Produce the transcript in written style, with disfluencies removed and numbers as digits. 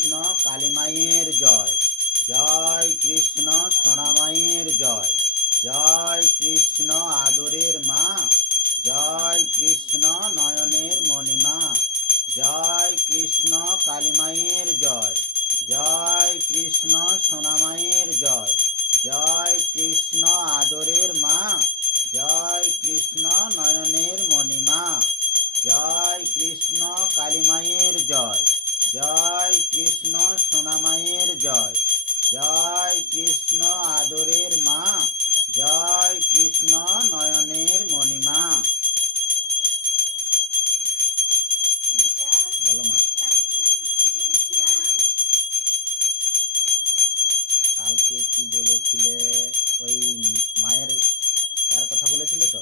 কৃষ্ণ কালী মায়ের জয়। জয় কৃষ্ণ সোনা মায়ের জয়। জয় কৃষ্ণ আদরের মা। জয় কৃষ্ণ নয়নের মণিমা। জয় কৃষ্ণ কালী মায়ের জয়। জয় কৃষ্ণ সোনা মায়ের জয়। জয় কৃষ্ণ আদরের মা। জয় কৃষ্ণ নয়নের মণিমা। জয় কৃষ্ণ কালী মায়ের জয়। জয় কৃষ্ণ সোনা মায়ের জয়। জয় কৃষ্ণ আদরের মা। জয় কৃষ্ণ নয়নের মণিমা। বলো মা। কালকে কি বলেছিলে? ওই মায়ের এর কথা বলেছিলে তো?